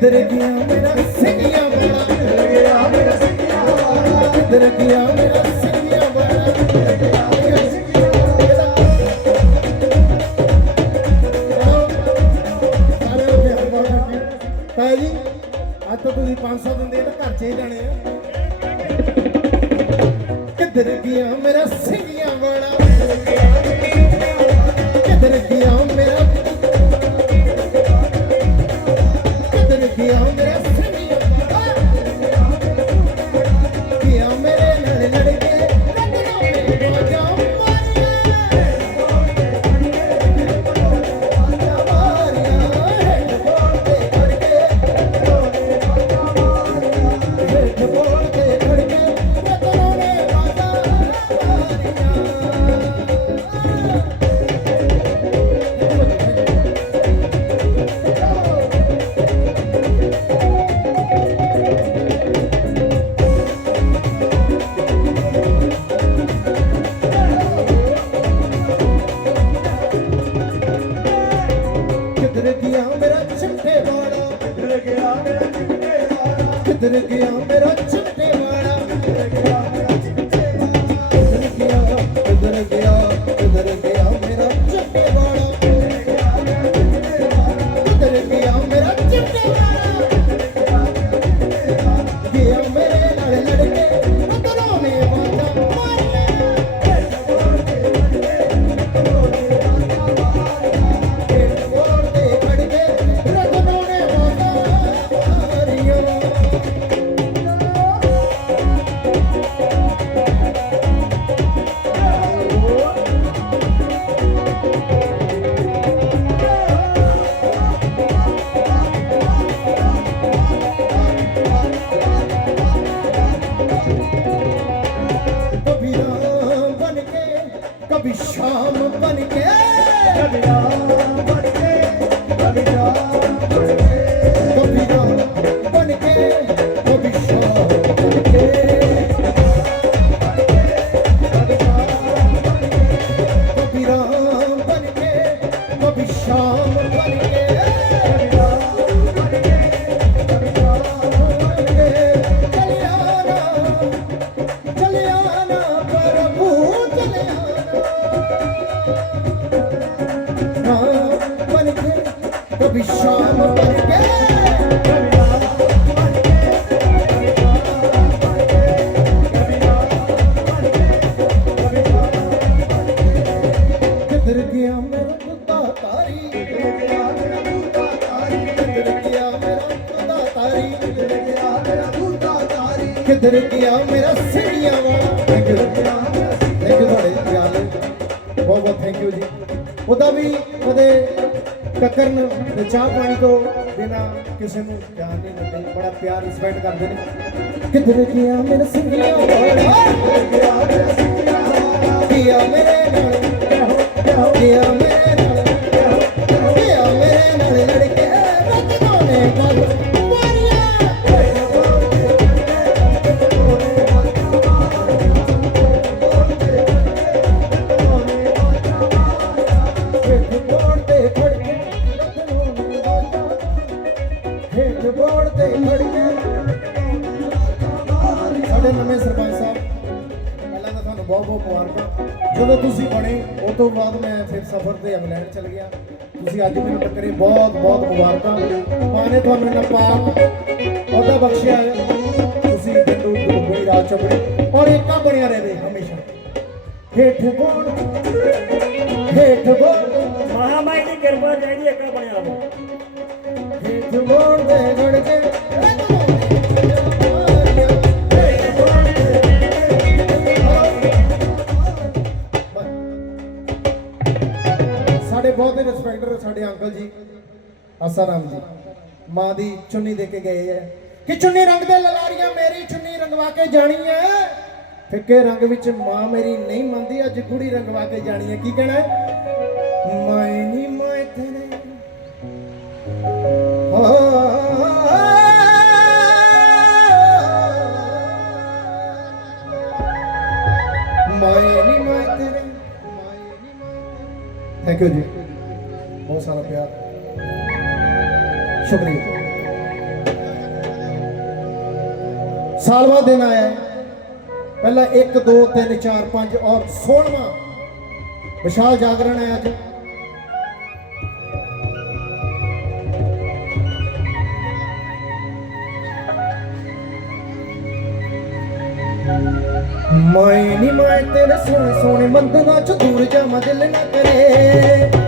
ਕਿੱਧਰ ਗਿਆ ਮੇਰਾ ਸਿੰਘਿਆ ਵਾਲਾ? ਕਿੱਧਰ ਗਿਆ ਮੇਰਾ ਸਿੰਘਿਆ ਵਾਲਾ? ਕਿੱਧਰ ਗਿਆ ਮੇਰਾ ਸਿੰਘਿਆ ਵਾਲਾ? ਕਿੱਧਰ ਗਿਆ ਮੇਰਾ ਸਿੰਘਿਆ ਵਾਲਾ? ਸਾਰੇ ਹੋ ਗਏ ਹਰਬਾਰ ਤਾਇਆ ਜੀ ਅੱਜ ਤਾਂ ਤੁਸੀਂ 500 ਦਿੰਦੇ ਤਾਂ ਘਰ ਚ ਹੀ ਜਾਣੇ ਆ ਕਿੱਧਰ ਗਿਆ ਮੇਰਾ ਸਿੰਘਿਆ ਵਾਲਾ? ਕਿੱਧਰ ਗਿਆ ਮੇਰਾ ਵਾਲਾ ਕਿਧਰ ਕਿੱਧਰ ਗਿਆ ਮੇਰਾ ਕੁੱਤਾ ਤਾਰੀ ਕਿੱਧਰ ਗਿਆ ਮੇਰਾ ਕੁੱਤਾ ਤਾਰੀ ਕਿੱਧਰ ਗਿਆ ਮੇਰਾ ਕੁੱਤਾ ਵਾਲਾ ਬਹੁਤ ਬਹੁਤ ਥੈਂਕ ਯੂ ਜੀ। ਉਹਦਾ ਵੀ ਉਹਦੇ ਟੱਕਰਨ ਤੇ ਚਾਹ ਪਾਣੀ ਤੋਂ ਬਿਨਾ ਕਿਸੇ ਨੂੰ ਧਿਆਨ ਨਹੀਂ ਦਿੰਦੇ, ਬੜਾ ਪਿਆਰ ਰਿਸਪੈਕਟ ਕਰਦੇ ਨੇ। ਕਿੱਧਰ ਗਿਆ ਮੇਰਾ ਸਿੰਘਿਆ ਵਾਲਾ? ਨਵੇਂ ਸਰਪੰਚ ਸਾਹਿਬ ਪਹਿਲਾਂ ਤਾਂ ਤੁਹਾਨੂੰ ਬਹੁਤ ਬਹੁਤ ਮੁਬਾਰਕਾਂ। ਜਦੋਂ ਤੁਸੀਂ ਬਣੇ ਉਸ ਤੋਂ ਬਾਅਦ ਮੈਂ ਫਿਰ ਸਫ਼ਰ ਤੇ ਇੰਗਲੈਂਡ ਚਲ ਗਿਆ। ਤੁਸੀਂ ਅੱਜ ਮੈਨੂੰ ਟੱਕਰੇ ਬਹੁਤ ਬਹੁਤ ਮੁਬਾਰਕਾਂ। ਨੇ ਤੁਹਾਨੂੰ ਇੰਨਾ ਪਾਕ ਉਹਦਾ ਬਖਸ਼ਿਆ ਤੁਸੀਂ ਜੰਦੂ ਦੁਬਈ ਰਾਜ ਚਬੜੇ ਔਰ ਏਕਾ ਬਣਿਆ ਰਹੇ ਹਮੇਸ਼ਾ। ਹੇਠ ਬੋੜ ਹੇਠ ਬੋੜ ਮਹਾਮਾਈ ਦੀ ਕਿਰਪਾ ਚਾਹੀਦੀ ਇੱਕਾ ਬਣਿਆ ਰਵੋ ਹੇਠ ਬੋੜ ਦੇ ਗੜ ਕੇ ਆਸਾਰਾਮ ਜੀ। ਮਾਂ ਦੀ ਚੁੰਨੀ ਦੇ ਕੇ ਗਏ ਹੈ ਕਿ ਚੁੰਨੀ ਰੰਗ ਦੇ ਲਲਾਰੀਆਂ ਮੇਰੀ ਚੁੰਨੀ ਰੰਗਵਾ ਕੇ ਜਾਣੀ ਹੈ ਫਿੱਕੇ ਰੰਗ ਵਿੱਚ ਮਾਂ ਮੇਰੀ ਨਹੀਂ ਮੰਨਦੀ, ਅੱਜ ਕੁੜੀ ਰੰਗਵਾ ਕੇ ਜਾਣੀ ਹੈ ਕੀ ਕਹਿਣਾ ਮੈਂ ਨਹੀਂ ਮੈਂ ਤੇਰੇ ਥੈਂਕ ਯੂ ਜੀ। ਬਹੁਤ ਸਾਰਾ ਪਿਆਰ। ਸ਼ੁਕਰੀਆ। ਸਾਲ ਬਾਅਦ ਦਿਨ ਆਇਆ। ਪਹਿਲਾਂ ਪਹਿਲਾ 1 2 3 4 5 ਔਰ 16ਵਾਂ ਵਿਸ਼ਾਲ ਜਾਗਰਣ ਹੈ ਅੱਜ। ਮੈਂ ਨੀ ਮੈਂ ਤੇਰੇ ਸੋਹਣੇ ਸੋਹਣੇ ਮੰਦਰਾਂ ਚ ਦੂਰ ਜਾਵਾਂ, ਦਿਲ ਨਾ ਕਰੇ।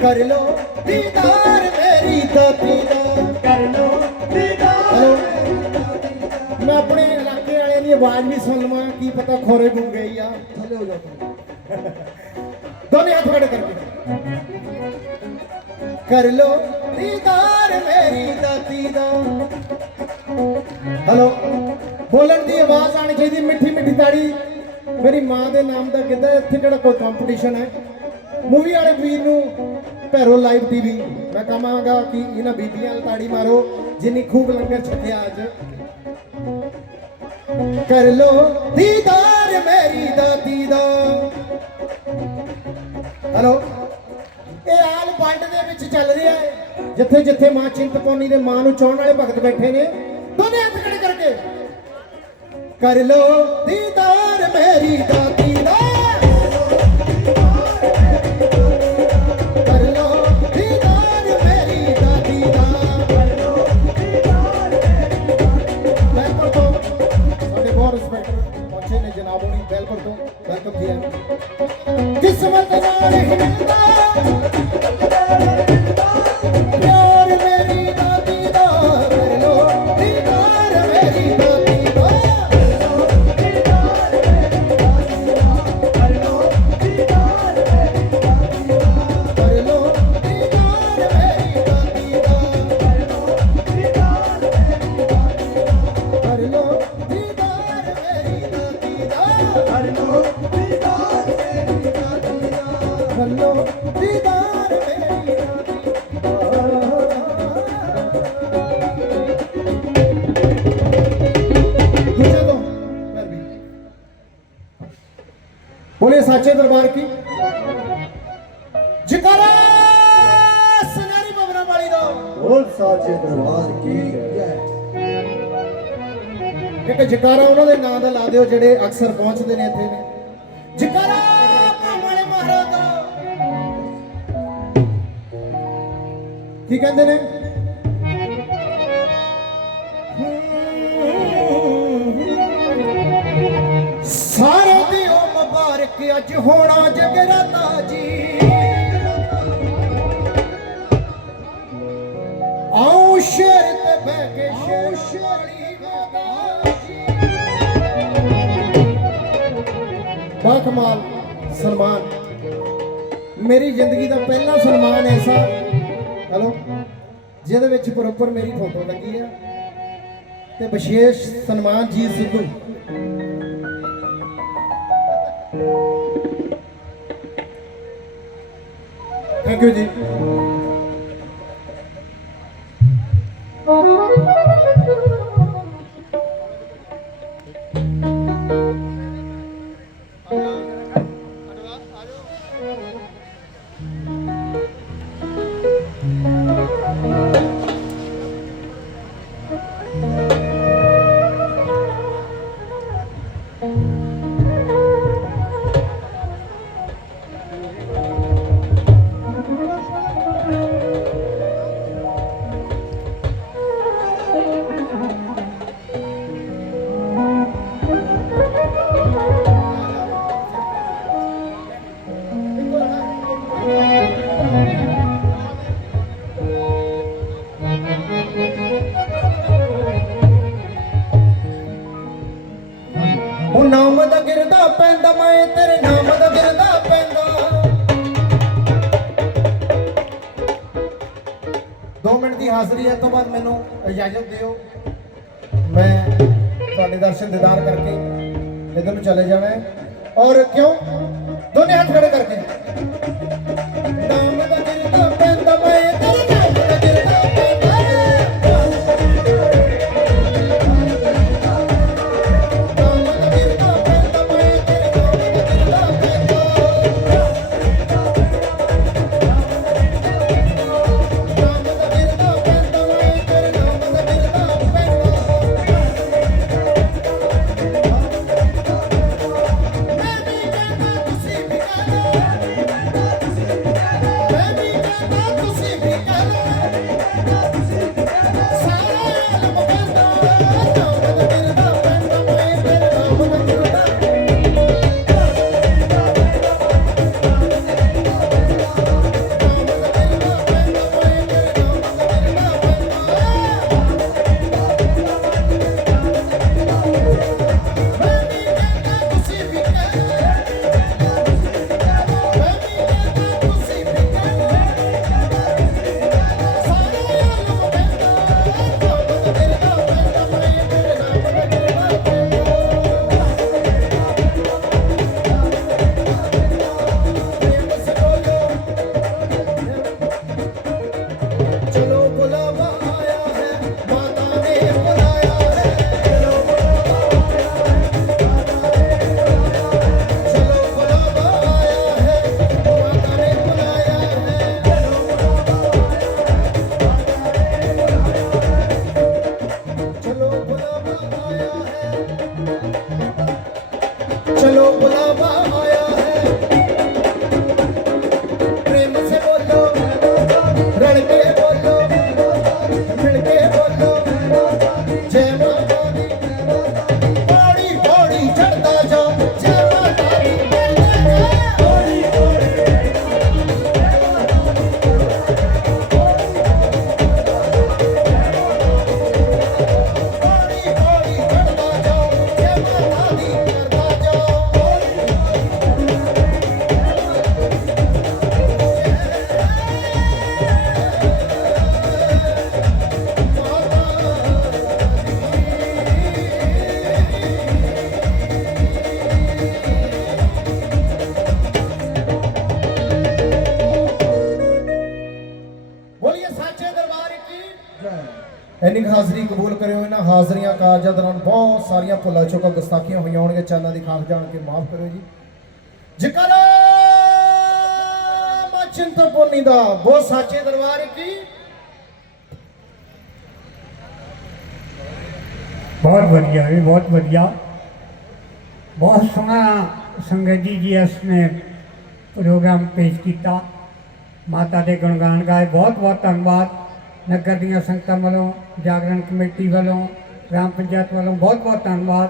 ਕਰ ਲੋ ਦੀਦਾਰ ਮੇਰੀ ਦਾਤੀ ਦਾ। ਕਰ ਲੋ ਦੀਦਾਰ ਮੈਂ ਆਪਣੇ ਇਲਾਕੇ ਵਾਲਿਆਂ ਦੀ ਆਵਾਜ਼ ਵੀ ਸੁਣ ਲਵਾਂ ਕੀ ਪਤਾ ਖੋਰੇ ਗੁੰਗ ਗਈ ਆ ਥੱਲੇ ਹੋ ਜਾ ਦੋਨੇ ਹੱਥ ਖੜੇ ਕਰਕੇ। ਕਰ ਲੋ ਦੀਦਾਰ ਮੇਰੀ ਦਾਤੀ ਦਾ। ਹੈਲੋ। ਬੋਲਣ ਦੀ ਆਵਾਜ਼ ਆਣੀ ਚਾਹੀਦੀ ਮਿੱਠੀ ਮਿੱਠੀ ਤਾੜੀ। ਮੇਰੀ ਮਾਂ ਦੇ ਨਾਮ ਦਾ ਕਿੱਦਾਂ ਇੱਥੇ ਕਿਹੜਾ ਕੋਈ ਕੰਪੀਟੀਸ਼ਨ ਹੈ? ਮੂਵੀ ਵਾਲੇ ਵੀਰ ਨੂੰ ਭੈਰੋ ਲਾਈਵ ਟੀਵੀ ਮੈਂ ਕਹਾਂਗਾ ਕਿ ਇਹਨਾਂ ਬੀਬੀਆਂ ਨਾਲ ਤਾੜੀ ਮਾਰੋ, ਜਿੰਨੀ ਖੂਬ ਲੰਗਰ ਛਕਿਆ ਅੱਜ। ਕਰ ਲੋ ਦੀਦਾਰ ਮੇਰੀ ਦਾਦੀ ਦਾ। ਹੈਲੋ? ਇਹ ਆਲ ਪੰਡ ਦੇ ਵਿੱਚ ਚੱਲ ਰਿਹਾ ਹੈ। ਜਿੱਥੇ ਜਿੱਥੇ ਮਾਂ ਚਿੰਤਪੁਰਨੀ ਦੇ ਮਾਂ ਨੂੰ ਚਾਹਣ ਵਾਲੇ ਭਗਤ ਬੈਠੇ ਨੇ, ਦੋਨੇ ਹੱਥ ਖੜੇ ਕਰਕੇ। ਕਰ ਲੋ ਦੀਦਾਰ ਮੇਰੀ ਦਾਦੀ रे ਦਰਬਾਰ ਕੀ ਜਕਾਰਾ ਸਨਾਰੀ ਬਬਰਾ ਵਾਲੀ ਦਾ ਬੋਲ ਸਾਚੇ ਦਰਬਾਰ ਕੀ ਜੈ ਇੱਕ ਜਕਾਰਾ ਉਹਨਾਂ ਦੇ ਨਾਂ ਦਾ ਲਾ ਦਿਓ ਜਿਹੜੇ ਅਕਸਰ ਪਹੁੰਚਦੇ ਨੇ ਇੱਥੇ ਨੇ ਜਕਾਰਾ ਵਾਲੇ ਮਹਾਰਾਜ ਦਾ ਕੀ ਕਹਿੰਦੇ ਨੇ ਅੱਜ ਹੋਣਾ ਜਗਰਾਤਾ ਜੀ। ਆਉ ਸ਼ੇਰ ਤੇ ਬਹਿ ਕੇ ਸ਼ੇਰ ਸ਼ੇਰੀ ਗਾਦਾ ਜੀ। ਬਾ ਕਮਾਲ, ਸਨਮਾਨ। ਮੇਰੀ ਜ਼ਿੰਦਗੀ ਦਾ ਪਹਿਲਾ ਸਨਮਾਨ ਐਸਾ, ਹਲੋ, ਜਿਹਦੇ ਵਿੱਚ ਪ੍ਰੋਪਰ ਮੇਰੀ ਫੋਟੋ ਲੱਗੀ ਆ। ਤੇ ਵਿਸ਼ੇਸ਼ ਸਨਮਾਨ ਜੀ ਸਿੱਧੂ। ਥੈਂਕ ਯੂ ਜੀ ਮੈਂ ਮਿੰਟ ਦੀ ਹਾਜ਼ਰੀ ਹੈ ਤੋਂ ਬਾਅਦ ਮੈਨੂੰ ਇਜਾਜ਼ਤ ਦਿਓ। ਮੈਂ ਤੁਹਾਡੇ ਦਰਸ਼ਨ ਦੇਦਾਰ ਕਰਕੇ ਇਧਰ ਨੂੰ ਚਲੇ ਜਾਣਾ ਔਰ ਕਿਉਂ? ਦੋਨੇ ਹੱਥ ਖੜੇ ਕਰਕੇ। ਹਾਜ਼ਰੀਆਂ ਕਾਰਜਾਂ ਦੌਰਾਨ ਬਹੁਤ ਸਾਰੀਆਂ ਭੁੱਲਾਂ ਚੁੱਕਾ ਗੁਸਤਾਖੀਆਂ ਹੋਈਆਂ ਹੋਣਗੀਆਂ। ਚਾਲਾਂ ਦੀ ਖਾਸ ਜਾਣ ਕੇ ਮਾਫ ਕਰਿਓ ਜੀ। ਜ਼ਿਕਰ ਮਾ ਚਿੰਤਪੁਰਨੀ ਦਾ, ਬਹੁਤ ਸਾਚੇ ਦਰਬਾਰ ਕੀ ਬਹੁਤ ਵਧੀਆ ਵੀ ਬਹੁਤ ਵਧੀਆ। ਬਹੁਤ ਸੋਹਣਾ ਸੰਗਤ ਜੀ ਜੀ ਇਸ ਨੇ ਪ੍ਰੋਗਰਾਮ ਪੇਸ਼ ਕੀਤਾ। ਮਾਤਾ ਦੇ ਗੁਣਗਾਨ ਗਾਏ। ਬਹੁਤ ਬਹੁਤ ਧੰਨਵਾਦ। ਨਗਰ ਦੀਆਂ ਸੰਗਤਾਂ ਵੱਲੋਂ, ਜਾਗਰਣ ਕਮੇਟੀ ਵੱਲੋਂ ਗ੍ਰਾਮ ਪੰਚਾਇਤ ਵੱਲੋਂ ਬਹੁਤ ਬਹੁਤ ਧੰਨਵਾਦ।